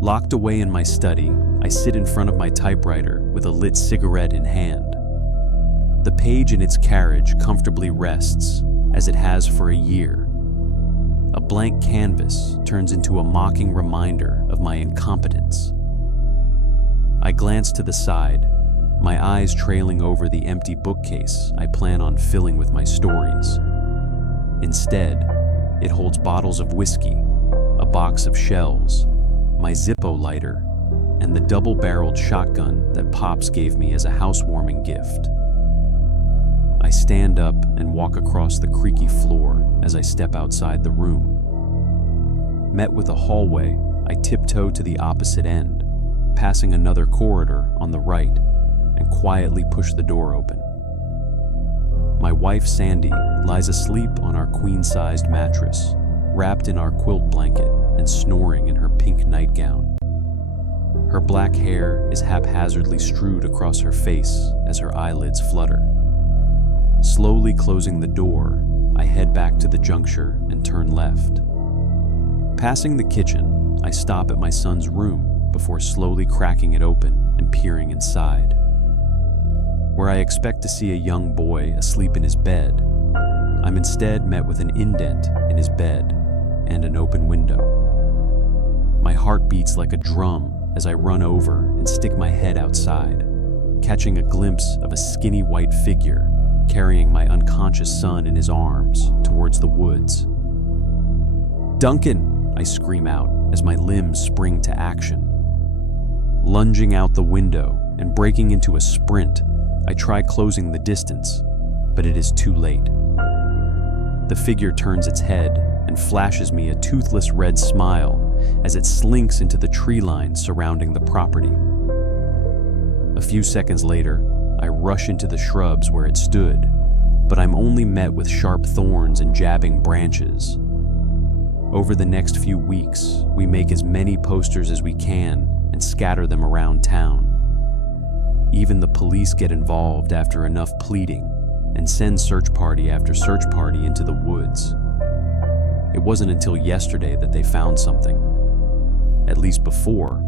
Locked away in my study, I sit in front of my typewriter with a lit cigarette in hand. The page in its carriage comfortably rests, as it has for a year. A blank canvas turns into a mocking reminder of my incompetence. I glance to the side, my eyes trailing over the empty bookcase I plan on filling with my stories. Instead, it holds bottles of whiskey, a box of shells, my Zippo lighter, and the double-barreled shotgun that Pops gave me as a housewarming gift. I stand up and walk across the creaky floor as I step outside the room. Met with a hallway, I tiptoe to the opposite end, passing another corridor on the right, and quietly push the door open. My wife, Sandy, lies asleep on our queen-sized mattress, wrapped in our quilt blanket and snoring in her pink nightgown. Her black hair is haphazardly strewed across her face as her eyelids flutter. Slowly closing the door, I head back to the juncture and turn left. Passing the kitchen, I stop at my son's room before slowly cracking it open and peering inside. Where I expect to see a young boy asleep in his bed, I'm instead met with an indent in his bed and an open window. My heart beats like a drum as I run over and stick my head outside, catching a glimpse of a skinny white figure carrying my unconscious son in his arms towards the woods. "Duncan!" I scream out as my limbs spring to action. Lunging out the window and breaking into a sprint, I try closing the distance, but it is too late. The figure turns its head and flashes me a toothless red smile as it slinks into the tree line surrounding the property. A few seconds later, I rush into the shrubs where it stood, but I'm only met with sharp thorns and jabbing branches. Over the next few weeks, we make as many posters as we can and scatter them around town. Even the police get involved after enough pleading and send search party after search party into the woods. It wasn't until yesterday that they found something. At least before,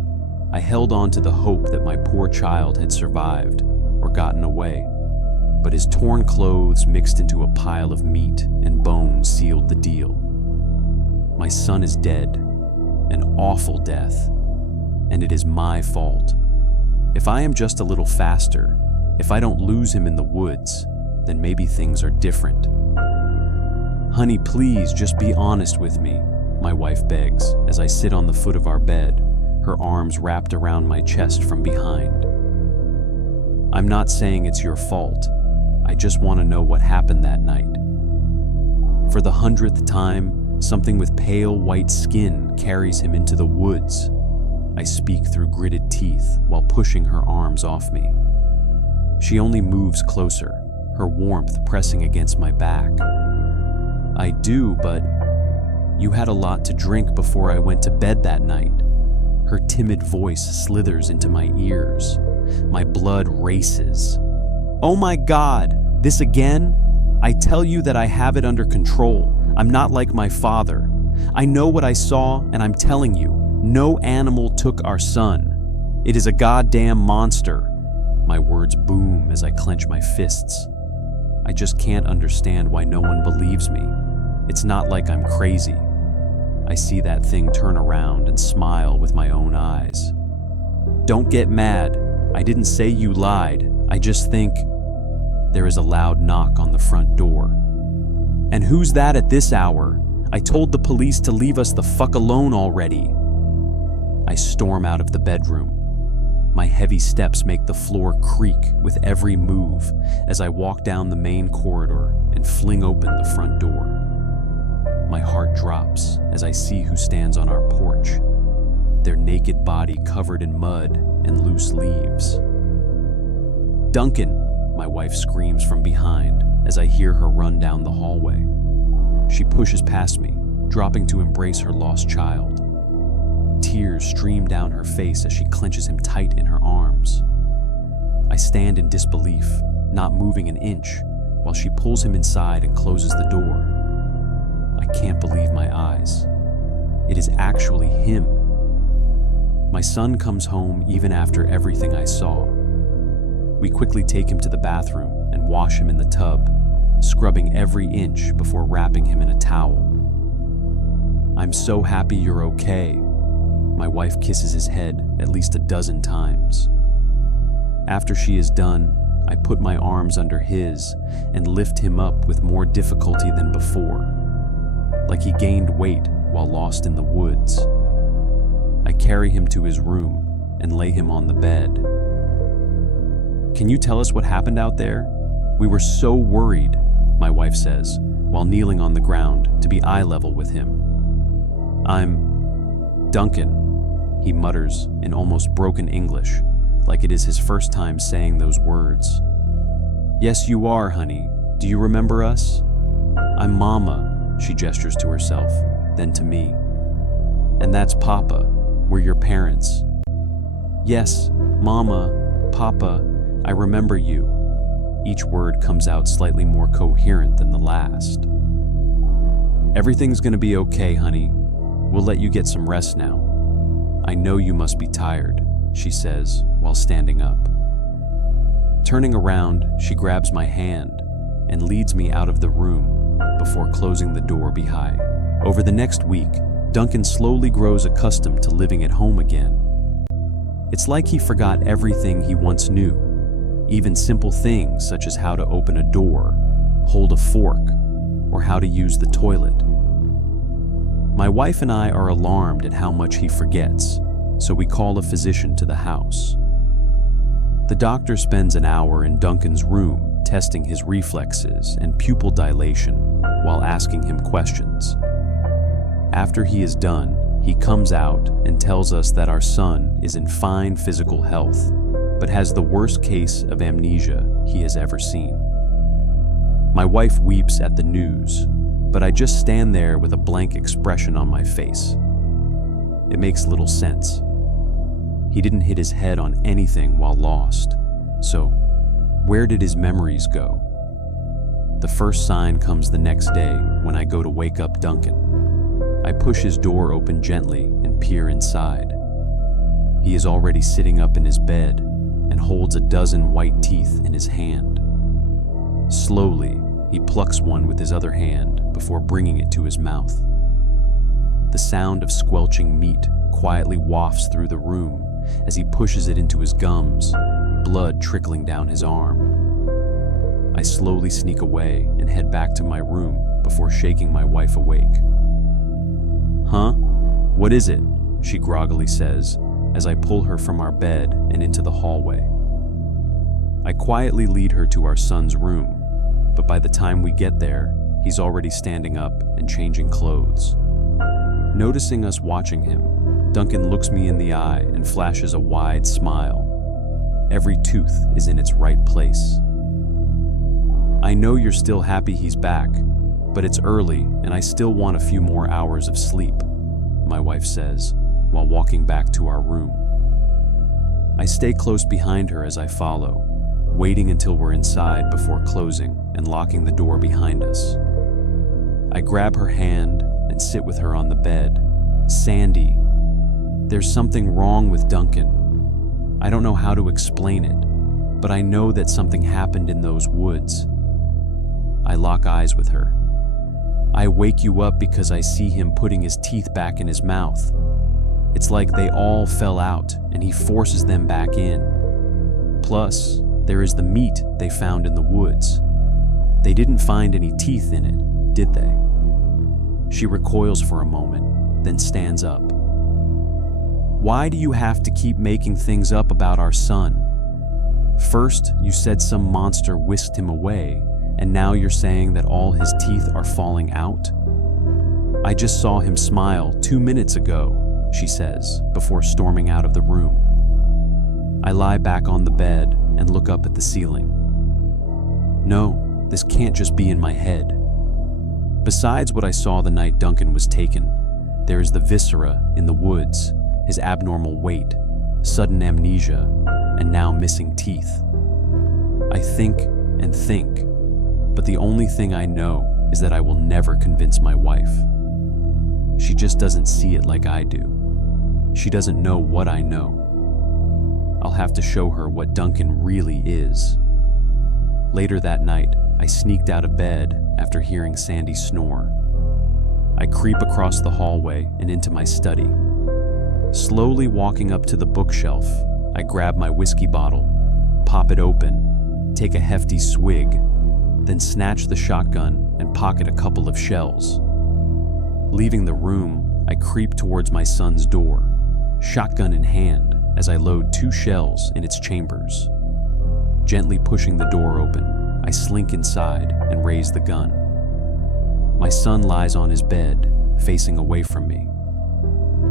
I held on to the hope that my poor child had survived or gotten away, but his torn clothes mixed into a pile of meat and bones sealed the deal. My son is dead, an awful death, and it is my fault. If I am just a little faster, if I don't lose him in the woods, then maybe things are different. "Honey, please just be honest with me," my wife begs as I sit on the foot of our bed, her arms wrapped around my chest from behind. "I'm not saying it's your fault. I just want to know what happened that night." For the 100th time, something with pale white skin carries him into the woods. I speak through gritted teeth while pushing her arms off me. She only moves closer, her warmth pressing against my back. "I do, but you had a lot to drink before I went to bed that night." Her timid voice slithers into my ears. My blood races. "Oh my God, this again? I tell you that I have it under control. I'm not like my father. I know what I saw, and I'm telling you, no animal took our son. It is a goddamn monster." My words boom as I clench my fists. I just can't understand why no one believes me. It's not like I'm crazy. I see that thing turn around and smile with my own eyes. "Don't get mad. I didn't say you lied. I just think..." There is a loud knock on the front door. "And who's that at this hour? I told the police to leave us the fuck alone already." I storm out of the bedroom. My heavy steps make the floor creak with every move as I walk down the main corridor and fling open the front door. My heart drops as I see who stands on our porch, their naked body covered in mud and loose leaves. "Duncan!" my wife screams from behind as I hear her run down the hallway. She pushes past me, dropping to embrace her lost child. Tears stream down her face as she clenches him tight in her arms. I stand in disbelief, not moving an inch, while she pulls him inside and closes the door. I can't believe my eyes. It is actually him. My son comes home even after everything I saw. We quickly take him to the bathroom and wash him in the tub, scrubbing every inch before wrapping him in a towel. "I'm so happy you're okay." My wife kisses his head at least a dozen times. After she is done, I put my arms under his and lift him up with more difficulty than before, like he gained weight while lost in the woods. I carry him to his room and lay him on the bed. "Can you tell us what happened out there? We were so worried," my wife says, while kneeling on the ground to be eye level with him. "I'm Duncan," he mutters in almost broken English, like it is his first time saying those words. "Yes, you are, honey. Do you remember us?" "I'm Mama," she gestures to herself, then to me. "And that's Papa. We're your parents." "Yes, Mama, Papa, I remember you." Each word comes out slightly more coherent than the last. "Everything's gonna be okay, honey. We'll let you get some rest now. I know you must be tired," she says while standing up. Turning around, she grabs my hand and leads me out of the room before closing the door behind. Over the next week, Duncan slowly grows accustomed to living at home again. It's like he forgot everything he once knew, even simple things such as how to open a door, hold a fork, or how to use the toilet. My wife and I are alarmed at how much he forgets, so we call a physician to the house. The doctor spends an hour in Duncan's room testing his reflexes and pupil dilation while asking him questions. After he is done, he comes out and tells us that our son is in fine physical health, but has the worst case of amnesia he has ever seen. My wife weeps at the news, but I just stand there with a blank expression on my face. It makes little sense. He didn't hit his head on anything while lost, so where did his memories go? The first sign comes the next day when I go to wake up Duncan. I push his door open gently and peer inside. He is already sitting up in his bed and holds a dozen white teeth in his hand. Slowly, he plucks one with his other hand before bringing it to his mouth. The sound of squelching meat quietly wafts through the room as he pushes it into his gums, blood trickling down his arm. I slowly sneak away and head back to my room before shaking my wife awake. "Huh? What is it?" she groggily says as I pull her from our bed and into the hallway. I quietly lead her to our son's room, but by the time we get there, he's already standing up and changing clothes. Noticing us watching him, Duncan looks me in the eye and flashes a wide smile. Every tooth is in its right place. "I know you're still happy he's back, but it's early and I still want a few more hours of sleep," my wife says while walking back to our room. I stay close behind her as I follow, waiting until we're inside before closing and locking the door behind us. I grab her hand and sit with her on the bed. "Sandy, there's something wrong with Duncan. I don't know how to explain it, but I know that something happened in those woods." I lock eyes with her. "I wake you up because I see him putting his teeth back in his mouth. It's like they all fell out and he forces them back in. Plus, there is the meat they found in the woods. They didn't find any teeth in it, did they?" She recoils for a moment, then stands up. "Why do you have to keep making things up about our son? First, you said some monster whisked him away, and now you're saying that all his teeth are falling out? I just saw him smile 2 minutes ago," she says, before storming out of the room. I lie back on the bed and look up at the ceiling. No, this can't just be in my head. Besides what I saw the night Duncan was taken, there is the viscera in the woods, his abnormal weight, sudden amnesia, and now missing teeth. I think and think, but the only thing I know is that I will never convince my wife. She just doesn't see it like I do. She doesn't know what I know. I'll have to show her what Duncan really is. Later that night, I sneaked out of bed after hearing Sandy snore. I creep across the hallway and into my study. Slowly walking up to the bookshelf, I grab my whiskey bottle, pop it open, take a hefty swig, then snatch the shotgun and pocket a couple of shells. Leaving the room, I creep towards my son's door, shotgun in hand, as I load 2 shells in its chambers. Gently pushing the door open, I slink inside and raise the gun. My son lies on his bed, facing away from me.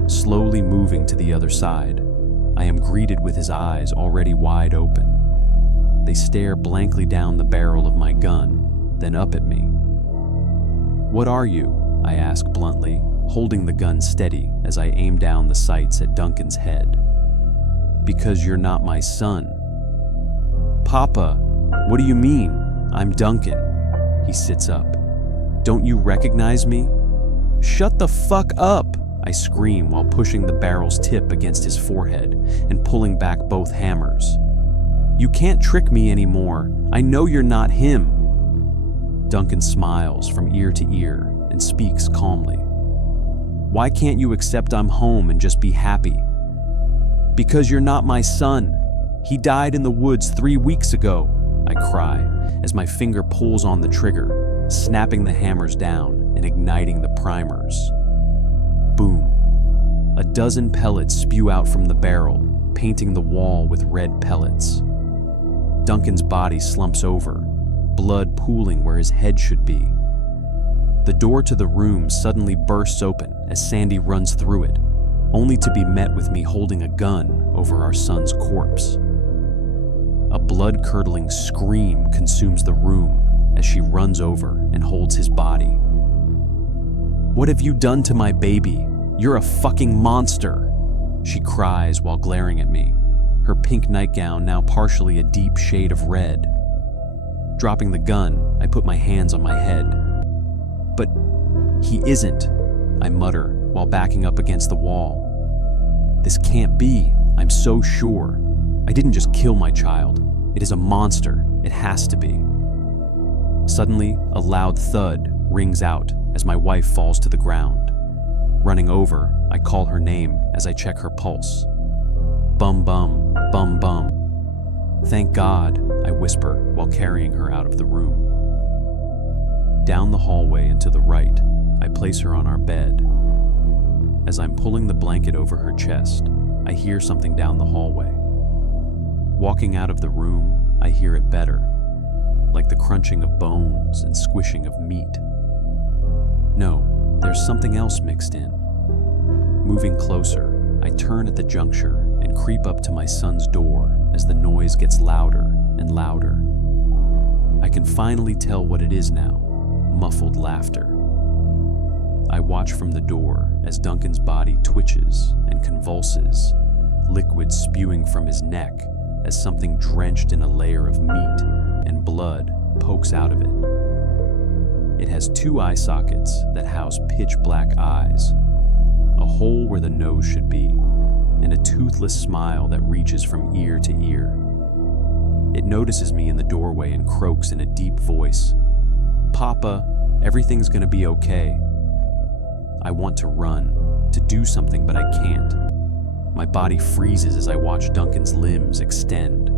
Slowly moving to the other side, I am greeted with his eyes already wide open. They stare blankly down the barrel of my gun, then up at me. "What are you?" I ask bluntly, holding the gun steady as I aim down the sights at Duncan's head. "Because you're not my son." "Papa, what do you mean? I'm Duncan." He sits up. "Don't you recognize me?" "Shut the fuck up!" I scream while pushing the barrel's tip against his forehead and pulling back both hammers. "You can't trick me anymore. I know you're not him." Duncan smiles from ear to ear and speaks calmly. "Why can't you accept I'm home and just be happy?" "Because you're not my son. He died in the woods 3 weeks ago," I cry as my finger pulls on the trigger, snapping the hammers down and igniting the primers. Boom. A dozen pellets spew out from the barrel, painting the wall with red pellets. Duncan's body slumps over, blood pooling where his head should be. The door to the room suddenly bursts open as Sandy runs through it, only to be met with me holding a gun over our son's corpse. A blood-curdling scream consumes the room as she runs over and holds his body. "What have you done to my baby? You're a fucking monster!" she cries while glaring at me, her pink nightgown now partially a deep shade of red. Dropping the gun, I put my hands on my head. "But he isn't," I mutter while backing up against the wall. "This can't be, I'm so sure. I didn't just kill my child. It is a monster. It has to be." Suddenly, a loud thud rings out as my wife falls to the ground. Running over, I call her name as I check her pulse. "Bum bum, bum bum." "Thank God," I whisper while carrying her out of the room. Down the hallway and to the right, I place her on our bed. As I'm pulling the blanket over her chest, I hear something down the hallway. Walking out of the room, I hear it better, like the crunching of bones and squishing of meat. No, there's something else mixed in. Moving closer, I turn at the juncture and creep up to my son's door as the noise gets louder and louder. I can finally tell what it is now: muffled laughter. I watch from the door as Duncan's body twitches and convulses, liquid spewing from his neck as something drenched in a layer of meat and blood pokes out of it. It has 2 eye sockets that house pitch-black eyes, a hole where the nose should be, and a toothless smile that reaches from ear to ear. It notices me in the doorway and croaks in a deep voice, "Papa, everything's gonna be okay." I want to run, to do something, but I can't. My body freezes as I watch Duncan's limbs extend,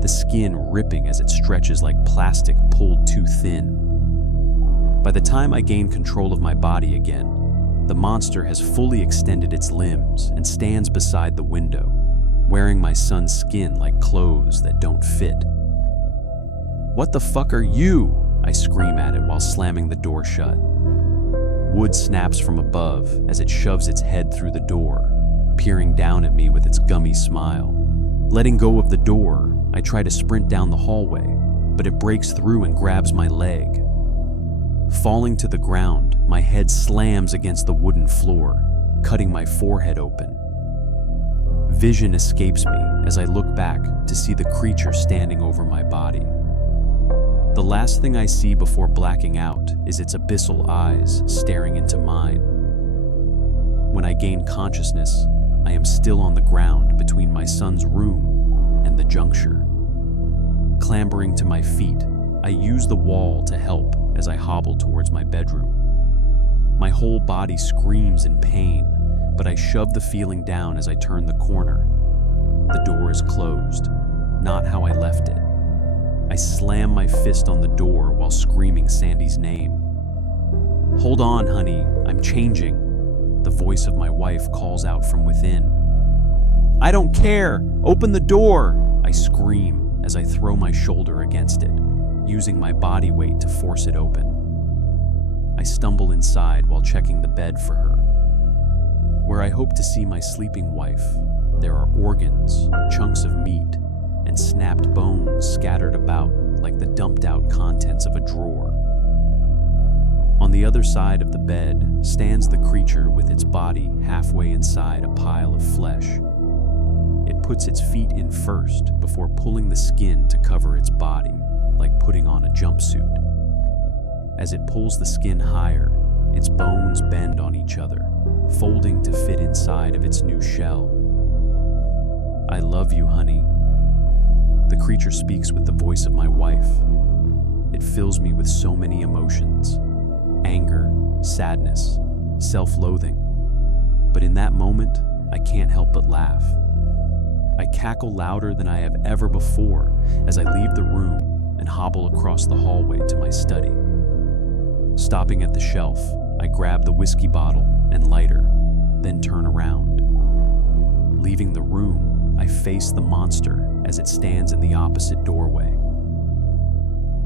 the skin ripping as it stretches like plastic pulled too thin. By the time I gain control of my body again, the monster has fully extended its limbs and stands beside the window, wearing my son's skin like clothes that don't fit. "What the fuck are you?" I scream at it while slamming the door shut. Wood snaps from above as it shoves its head through the door, peering down at me with its gummy smile. Letting go of the door, I try to sprint down the hallway, but it breaks through and grabs my leg. Falling to the ground, my head slams against the wooden floor, cutting my forehead open. Vision escapes me as I look back to see the creature standing over my body. The last thing I see before blacking out is its abyssal eyes staring into mine. When I gain consciousness, I am still on the ground between my son's room and the juncture. Clambering to my feet, I use the wall to help as I hobble towards my bedroom. My whole body screams in pain, but I shove the feeling down as I turn the corner. The door is closed, not how I left it. I slam my fist on the door while screaming Sandy's name. "Hold on, honey, I'm changing," the voice of my wife calls out from within. "I don't care! Open the door!" I scream as I throw my shoulder against it, using my body weight to force it open. I stumble inside while checking the bed for her. Where I hope to see my sleeping wife, there are organs, chunks of meat, and snapped bones scattered about like the dumped-out contents of a drawer. On the other side of the bed stands the creature with its body halfway inside a pile of flesh. It puts its feet in first before pulling the skin to cover its body, like putting on a jumpsuit. As it pulls the skin higher, its bones bend on each other, folding to fit inside of its new shell. "I love you, honey." The creature speaks with the voice of my wife. It fills me with so many emotions: anger, sadness, self-loathing. But in that moment, I can't help but laugh. I cackle louder than I have ever before as I leave the room and hobble across the hallway to my study. Stopping at the shelf, I grab the whiskey bottle and lighter, then turn around. Leaving the room, I face the monster as it stands in the opposite doorway.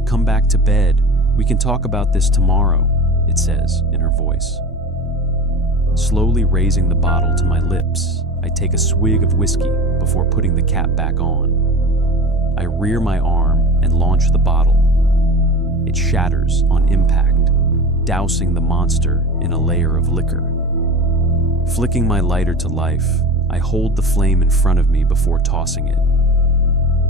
"Come back to bed. We can talk about this tomorrow," it says in her voice. Slowly raising the bottle to my lips, I take a swig of whiskey before putting the cap back on. I rear my arm and launch the bottle. It shatters on impact, dousing the monster in a layer of liquor. Flicking my lighter to life, I hold the flame in front of me before tossing it.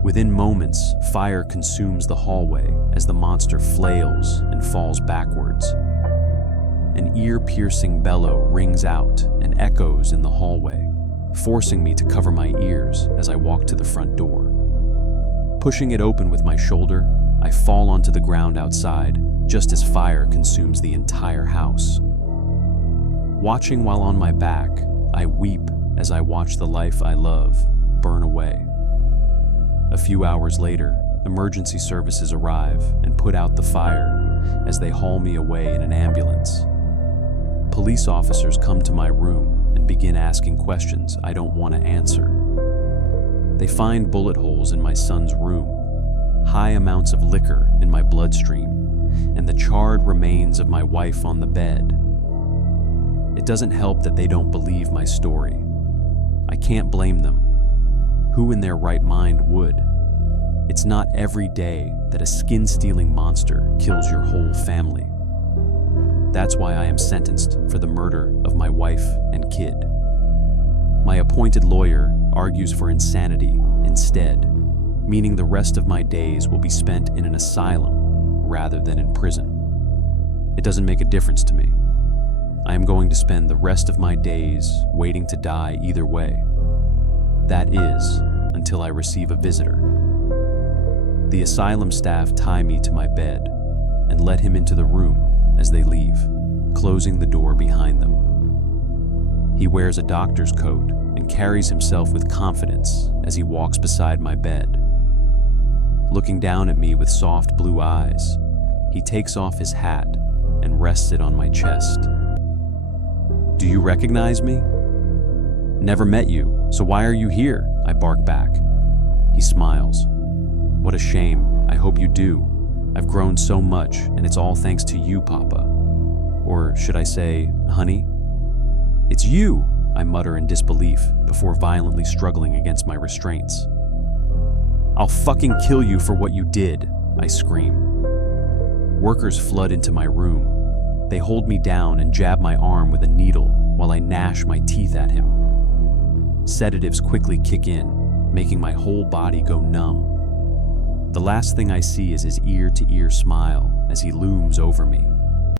Within moments, fire consumes the hallway as the monster flails and falls backwards. An ear-piercing bellow rings out and echoes in the hallway, forcing me to cover my ears as I walk to the front door. Pushing it open with my shoulder, I fall onto the ground outside, just as fire consumes the entire house. Watching while on my back, I weep as I watch the life I love burn away. A few hours later, emergency services arrive and put out the fire as they haul me away in an ambulance. Police officers come to my room and begin asking questions I don't want to answer. They find bullet holes in my son's room, high amounts of liquor in my bloodstream, and the charred remains of my wife on the bed. It doesn't help that they don't believe my story. I can't blame them. Who in their right mind would? It's not every day that a skin-stealing monster kills your whole family. That's why I am sentenced for the murder of my wife and kid. My appointed lawyer argues for insanity instead, meaning the rest of my days will be spent in an asylum rather than in prison. It doesn't make a difference to me. I am going to spend the rest of my days waiting to die either way. That is, until I receive a visitor. The asylum staff tie me to my bed and let him into the room as they leave, closing the door behind them. He wears a doctor's coat and carries himself with confidence as he walks beside my bed. Looking down at me with soft blue eyes, he takes off his hat and rests it on my chest. "Do you recognize me?" "Never met you, so why are you here?" I bark back. He smiles. "What a shame. I hope you do. I've grown so much, and it's all thanks to you, Papa. Or should I say, honey?" "It's you," I mutter in disbelief before violently struggling against my restraints. "I'll fucking kill you for what you did," I scream. Workers flood into my room. They hold me down and jab my arm with a needle while I gnash my teeth at him. Sedatives quickly kick in, making my whole body go numb. The last thing I see is his ear-to-ear smile as he looms over me.